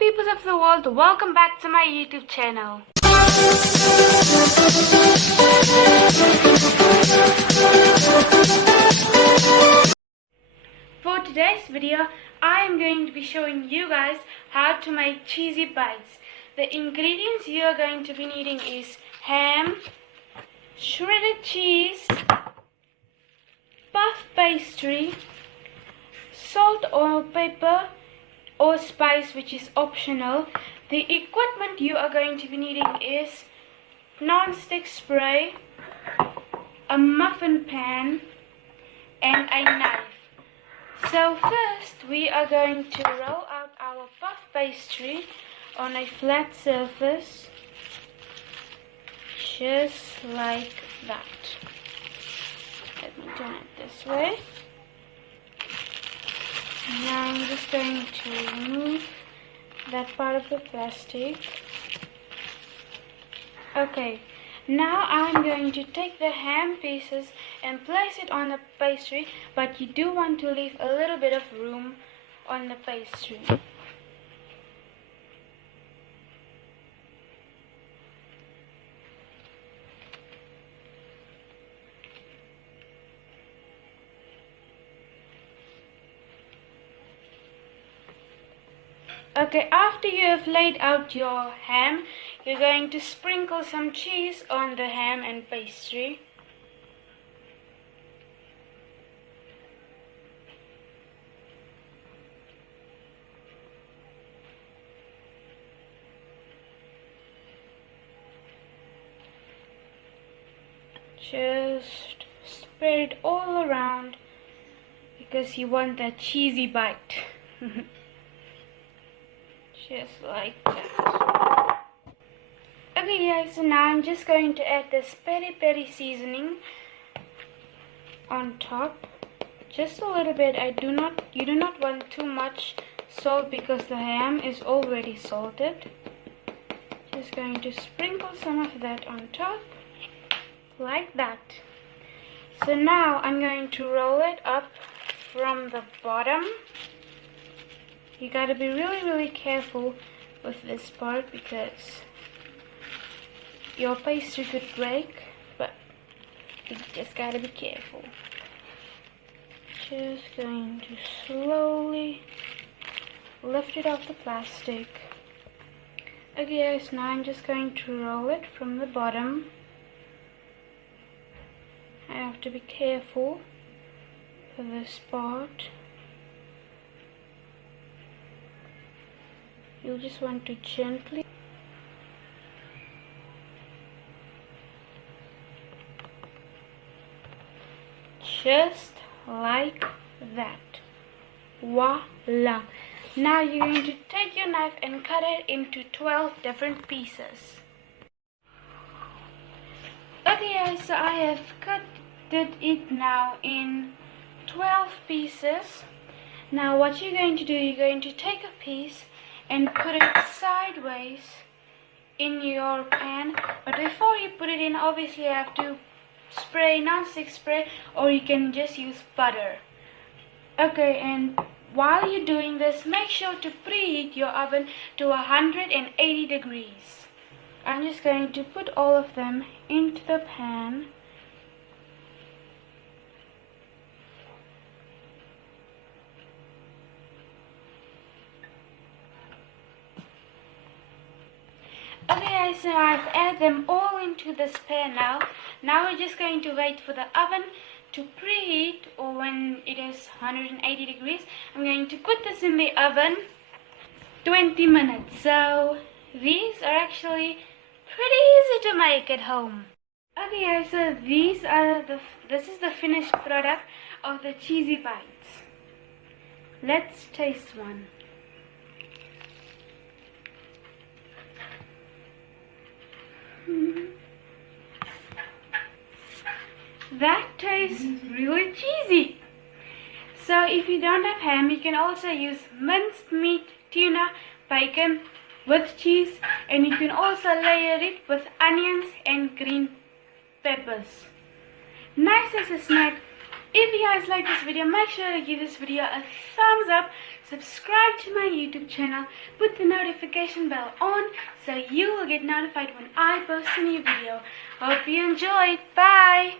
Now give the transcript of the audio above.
peoples of the world, welcome back to my YouTube channel. For today's video, I am going to be showing you guys how to make cheesy bites. The ingredients you are going to be needing is ham, shredded cheese, puff pastry, salt or pepper or spice, which is optional. The equipment you are going to be needing is non-stick spray, a muffin pan and a knife. So first we are going to roll out our puff pastry on a flat surface, just like that. Let me turn it this way. Now I'm just going to remove that part of the plastic. Okay, now I'm going to take the ham pieces and place it on the pastry, but you do want to leave a little bit of room on the pastry. Okay, after you have laid out your ham, you're going to sprinkle some cheese on the ham and pastry. Just spread it all around because you want that cheesy bite. Just like that. Okay guys, so now I'm just going to add this peri peri seasoning on top. Just a little bit. You do not want too much salt because the ham is already salted. Just going to sprinkle some of that on top. Like that. So now I'm going to roll it up from the bottom. You gotta be really careful with this part because your pastry could break, but you just gotta be careful. Just going to slowly lift it off the plastic. Okay guys, now I'm just going to roll it from the bottom. I have to be careful for this part. You just want to gently just like that. Voila! Now you're going to take your knife and cut it into 12 different pieces. Okay guys, so I have cut it now in 12 pieces. Now what you're going to do, you're going to take a piece and put it sideways in your pan. But before you put it in, obviously you have to spray non-stick spray, or you can just use butter. Okay, and while you're doing this, make sure to preheat your oven to 180 degrees. I'm just going to put all of them into the pan. Okay guys, so I've added them all into this pan now. Now we're just going to wait for the oven to preheat, or when it is 180 degrees, I'm going to put this in the oven 20 minutes. So these are actually pretty easy to make at home. Okay guys, so this is the finished product of the cheesy bites. Let's taste one. That tastes really cheesy. So if you don't have ham, you can also use minced meat, tuna, bacon with cheese, and you can also layer it with onions and green peppers. Nice as a snack. If you guys like this video, make sure to give this video a thumbs up, subscribe to my YouTube channel, put the notification bell on so you will get notified when I post a new video. Hope you enjoyed. Bye!